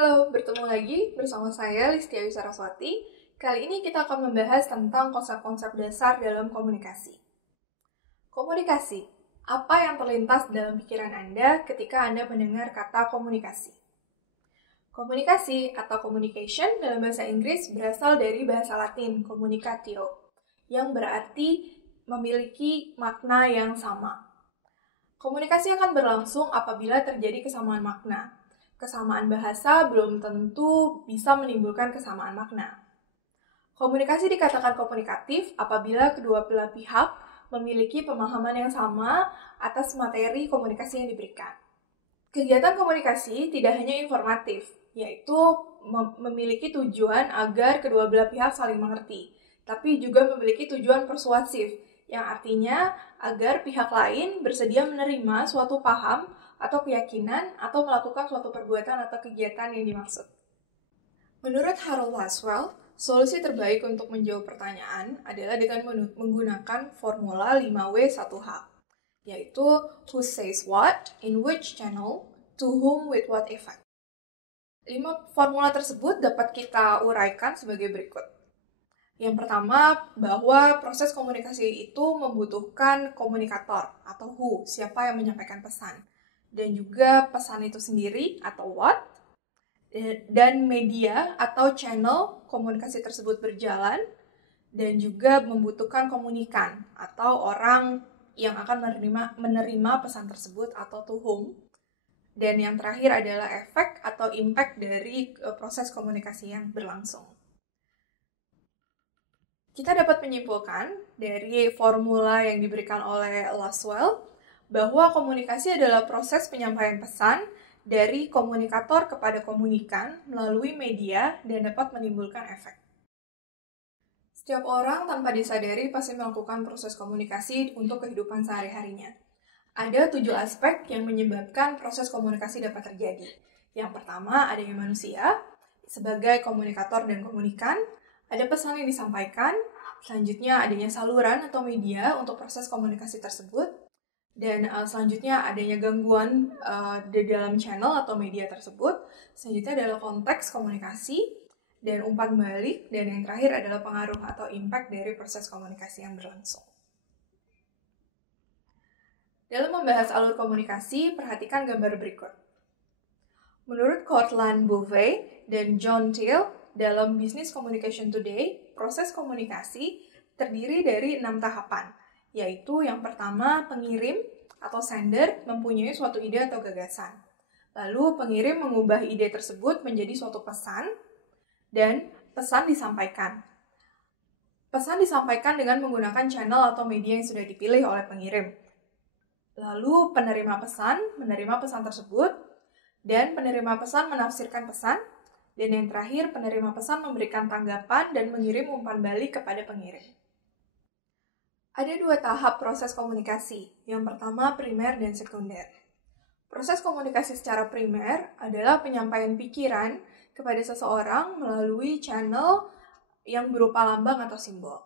Halo, bertemu lagi bersama saya Listia Saraswati. Kali ini kita akan membahas tentang konsep-konsep dasar dalam komunikasi. Komunikasi, apa yang terlintas dalam pikiran Anda ketika Anda mendengar kata komunikasi? Komunikasi atau communication dalam bahasa Inggris berasal dari bahasa Latin communicatio, yang berarti memiliki makna yang sama. Komunikasi akan berlangsung apabila terjadi kesamaan makna. Kesamaan bahasa belum tentu bisa menimbulkan kesamaan makna. Komunikasi dikatakan komunikatif apabila kedua belah pihak memiliki pemahaman yang sama atas materi komunikasi yang diberikan. Kegiatan komunikasi tidak hanya informatif, yaitu memiliki tujuan agar kedua belah pihak saling mengerti, tapi juga memiliki tujuan persuasif, yang artinya agar pihak lain bersedia menerima suatu paham atau keyakinan atau melakukan suatu perbuatan atau kegiatan yang dimaksud. Menurut Harold Laswell, solusi terbaik untuk menjawab pertanyaan adalah dengan menggunakan formula 5W1H, yaitu who says what, in which channel, to whom with what effect. 5 formula tersebut dapat kita uraikan sebagai berikut. Yang pertama, bahwa proses komunikasi itu membutuhkan komunikator atau who, siapa yang menyampaikan pesan. Dan juga pesan itu sendiri atau what, dan media atau channel komunikasi tersebut berjalan, dan juga membutuhkan komunikan atau orang yang akan menerima pesan tersebut atau to whom. Dan yang terakhir adalah efek atau impact dari proses komunikasi yang berlangsung. Kita dapat menyimpulkan dari formula yang diberikan oleh Laswell bahwa komunikasi adalah proses penyampaian pesan dari komunikator kepada komunikan melalui media dan dapat menimbulkan efek. Setiap orang tanpa disadari pasti melakukan proses komunikasi untuk kehidupan sehari-harinya. Ada 7 aspek yang menyebabkan proses komunikasi dapat terjadi. Yang pertama, adanya manusia sebagai komunikator dan komunikan, ada pesan yang disampaikan, selanjutnya adanya saluran atau media untuk proses komunikasi tersebut, dan selanjutnya adanya gangguan di dalam channel atau media tersebut, selanjutnya adalah konteks komunikasi, dan umpan balik, dan yang terakhir adalah pengaruh atau impact dari proses komunikasi yang berlangsung. Dalam membahas alur komunikasi, perhatikan gambar berikut. Menurut Courtland Bovey dan John Thiel, dalam Business Communication Today, proses komunikasi terdiri dari 6 tahapan, yaitu yang pertama, pengirim atau sender mempunyai suatu ide atau gagasan. Lalu pengirim mengubah ide tersebut menjadi suatu pesan, dan pesan disampaikan. Pesan disampaikan dengan menggunakan channel atau media yang sudah dipilih oleh pengirim. Lalu penerima pesan menerima pesan tersebut, dan penerima pesan menafsirkan pesan, dan yang terakhir penerima pesan memberikan tanggapan dan mengirim umpan balik kepada pengirim. Ada 2 tahap proses komunikasi. Yang pertama, primer dan sekunder. Proses komunikasi secara primer adalah penyampaian pikiran kepada seseorang melalui channel yang berupa lambang atau simbol.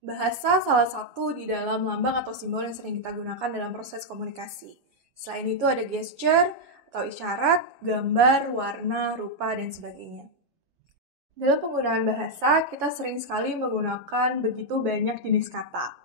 Bahasa salah satu di dalam lambang atau simbol yang sering kita gunakan dalam proses komunikasi. Selain itu ada gesture atau isyarat, gambar, warna, rupa, dan sebagainya. Dalam penggunaan bahasa, kita sering sekali menggunakan begitu banyak jenis kata.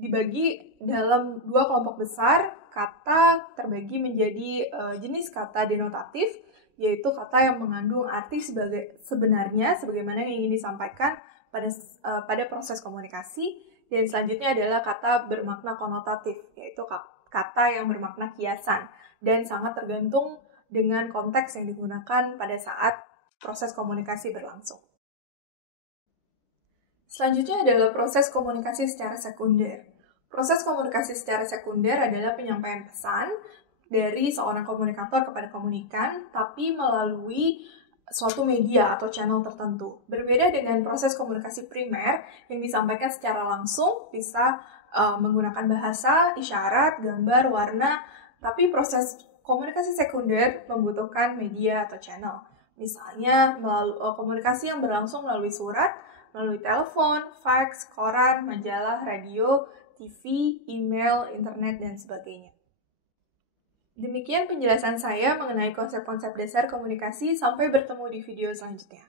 Dibagi dalam 2 kelompok besar, kata terbagi menjadi jenis kata denotatif, yaitu kata yang mengandung arti sebenarnya sebagaimana yang ingin disampaikan pada proses komunikasi, dan selanjutnya adalah kata bermakna konotatif, yaitu kata yang bermakna kiasan, dan sangat tergantung dengan konteks yang digunakan pada saat proses komunikasi berlangsung. Selanjutnya adalah proses komunikasi secara sekunder. Proses komunikasi secara sekunder adalah penyampaian pesan dari seorang komunikator kepada komunikan, tapi melalui suatu media atau channel tertentu. Berbeda dengan proses komunikasi primer yang disampaikan secara langsung, bisa menggunakan bahasa, isyarat, gambar, warna, tapi proses komunikasi sekunder membutuhkan media atau channel. Misalnya komunikasi yang berlangsung melalui surat, melalui telepon, fax, koran, majalah, radio, TV, email, internet, dan sebagainya. Demikian penjelasan saya mengenai konsep-konsep dasar komunikasi. Sampai bertemu di video selanjutnya.